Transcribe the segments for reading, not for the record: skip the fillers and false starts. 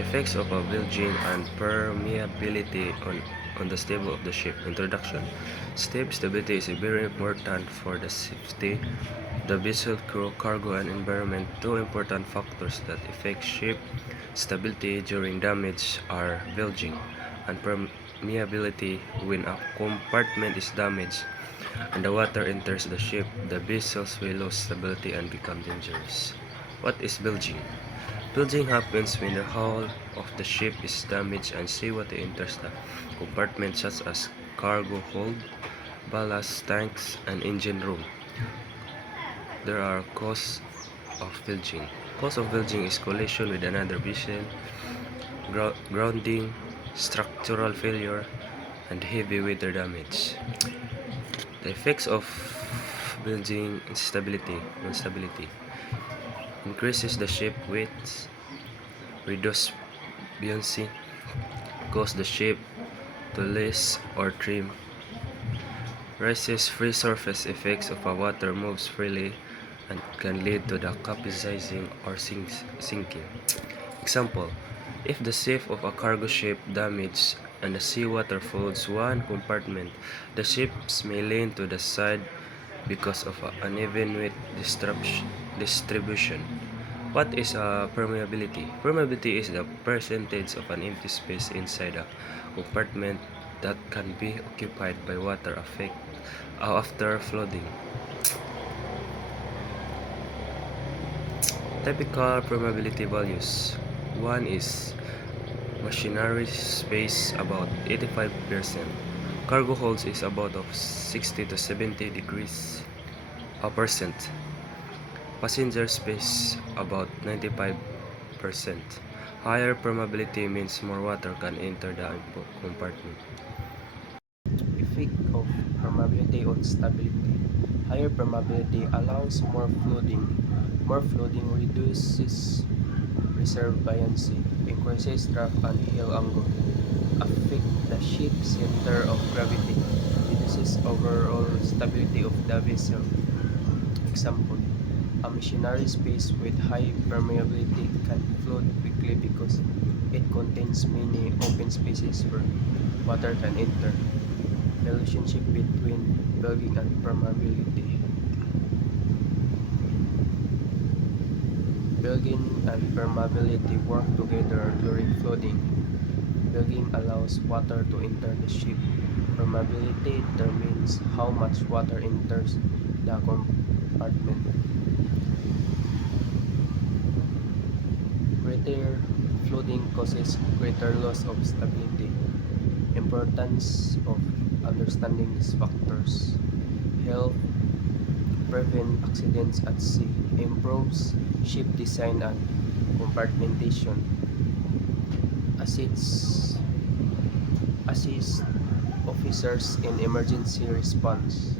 Effects of a bilging and permeability on the stable of the ship. Introduction. Stability is very important for the safety of the vessel, crew, cargo, and environment. Two important factors that affect ship stability during damage are bilging and permeability. When a compartment is damaged and the water enters the ship, the vessels will lose stability and become dangerous. What is bilging? Bilging happens when the hull of the ship is damaged and seawater enters the compartment such as cargo hold, ballast tanks, and engine room. There are causes of bilging. Cause of bilging is collision with another vessel, grounding, structural failure, and heavy weather damage. The effects of bilging instability increases the ship weight, reduce buoyancy, cause the ship to lease or trim, raises free surface effects of a water moves freely and can lead to the capsizing or sinking. Example, if the shape of a cargo ship damaged and the seawater floods one compartment, the ships may lean to the side because of uneven weight distribution. What is permeability? Permeability is the percentage of an empty space inside a compartment that can be occupied by water after flooding. Typical permeability values. 1 is machinery space about 85%. Cargo holds is about of 60 to 70 degrees percent. Passenger space about 95%. Higher permeability means more water can enter the compartment. Effect of permeability on stability. Higher permeability allows more flooding. More flooding reduces reserve buoyancy, increases draft and heel angle, affect the ship's center of gravity, reduces overall stability of the vessel. Example, a machinery space with high permeability can flood quickly because it contains many open spaces where water can enter. Relationship between bilging and permeability. Bilging and permeability work together during flooding. Bilging allows water to enter the ship. Permeability determines how much water enters the compartment. Greater flooding causes greater loss of stability. Importance of understanding these factors. Help prevent accidents at sea. Improves ship design and compartmentation. Assists officers in emergency response.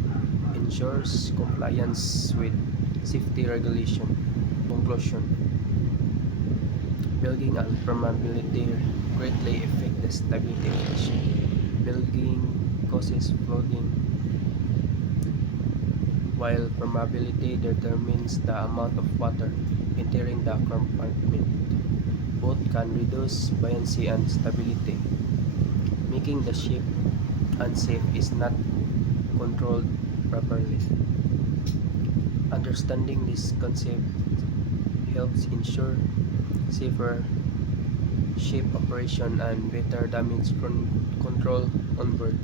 Ensures compliance with safety regulation. Conclusion. Bilging and permeability greatly affect the stability of the ship. Bilging causes flooding, while permeability determines the amount of water entering the compartment. Both can reduce buoyancy and stability, making the ship unsafe if not controlled properly. Understanding this concept helps ensure safer ship operation and better damage control on board.